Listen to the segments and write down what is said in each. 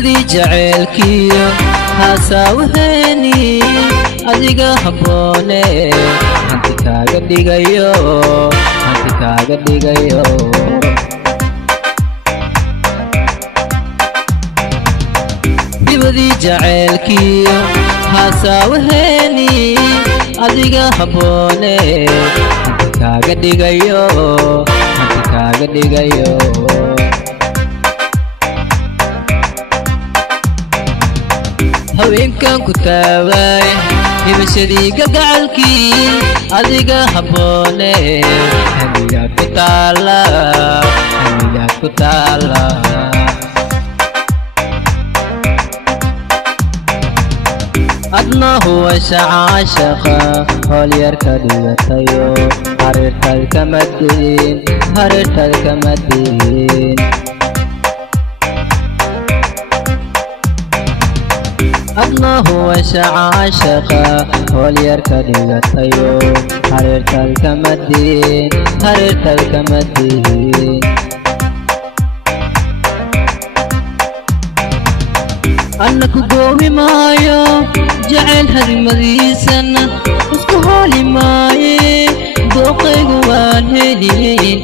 dibadii jaceylkiyo haasawaheni adiga habboone hanti kaaga dhigayo dibadii jaceylkiyo haasawaheni adiga habboone hanti kaaga dhigayo haweenkan ku taaway hibashadii gacalkii adiga habboone hamiga ku taala adna huwa shacaashaqa hool yar ka dhigatayo hareertaad kama diin adna huwa shacaashaqa hool yar ka dhigatayo hareertaad kama diin anna ku goobi maayo jacayl hadimadiisana isku hooli maaye dooqaygu waan helin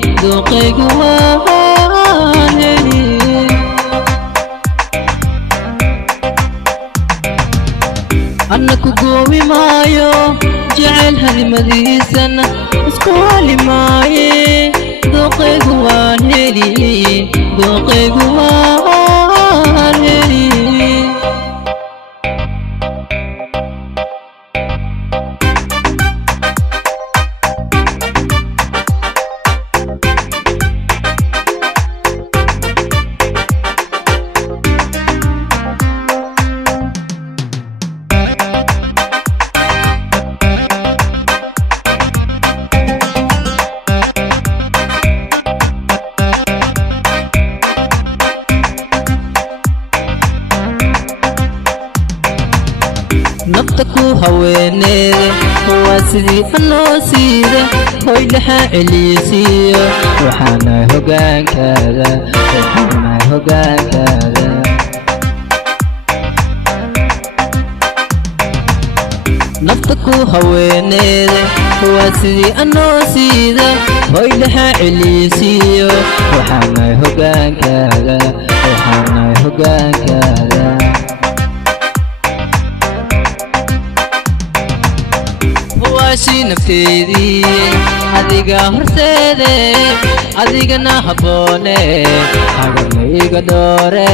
anna ku goobi maayo jacayl hadimadiisana isku hooli maaye dooqaygu waan helin nafta ku haweeneeda waa sidii fanoosiida hoy dhaxa celisiyo waxaana hoggaankaada nafta ku haweeneeda waa sidii anoosiida hoy dhaxa celisiyo waxaana hoggaankaada waashi nafteedii adiga horseede adigana habboone hagarna iga dhoore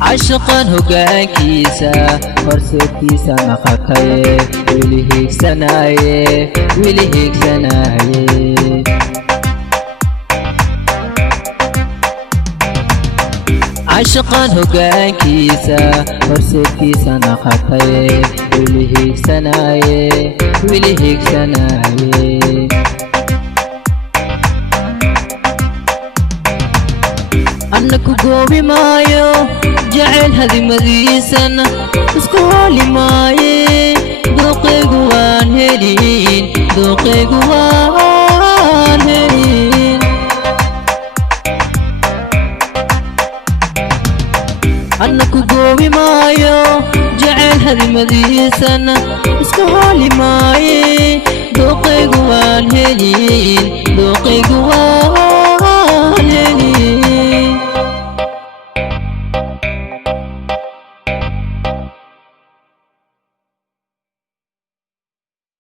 cashaqan hoggaankiisa horseedkiisa naqataye wili hiigsanaaye cashaqan hoggaankiisa horseedkiisa naqataye wili hiigsanaaye anna ku goobi maayo jacayl hadimadiisana isku hooli maaye dooqaygu waan helin anna ku goobi maayo jacayl hadimadiisana isku hooli maaye dooqaygu waan helin